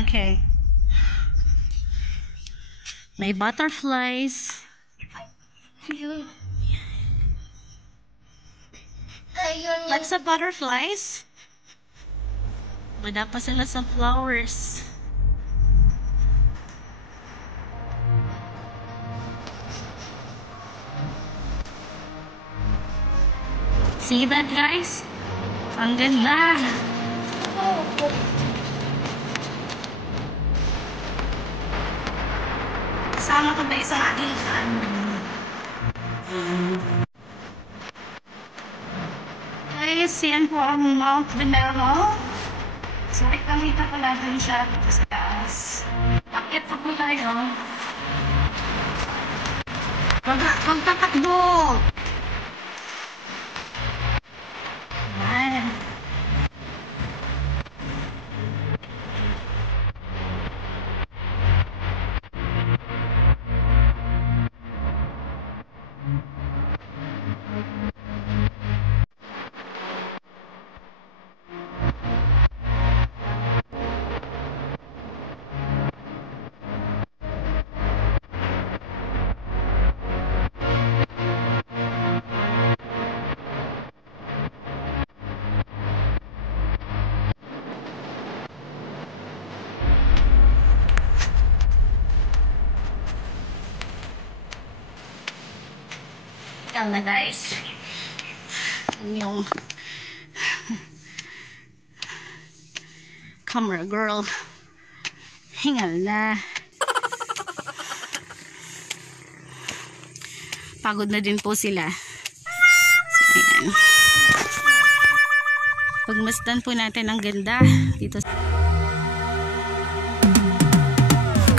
Okay. May butterflies. Lots of butterflies. Wala pa sila sa flowers. See that, guys? Ang ganda. Kasama ko ba isang aking fan? Guys, yan po ang Mount Venero. So, ikamita ko natin siya dito sa taas. Akit po po tayo. Pagtatakbo! Ayan. Yan na, guys. Yung camera girl. Hingal na. Pagod na din po sila. So, ayan. Pagmasdan po natin ang ganda dito.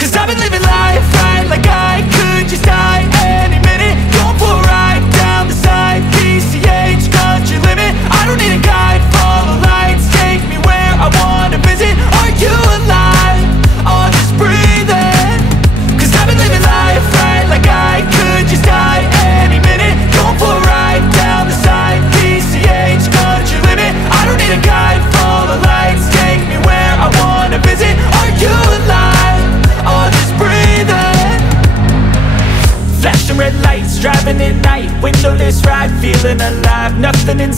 'Cause I've been living life right like I could just die any minute. Going for a ride down the side, PCH country limit. I don't need a guide, follow lights, take me where I wanna visit. Are you alive? I'll just breathe in. 'Cause I've been living life right like I could just die any minute. Going for a ride down the side, PCH country limit. I don't need a guide, follow lights, take me where I wanna visit. Are you alive? I'll just breathe in. Flashing red lights, driving at night, windowless ride, feeling alive. Nothing in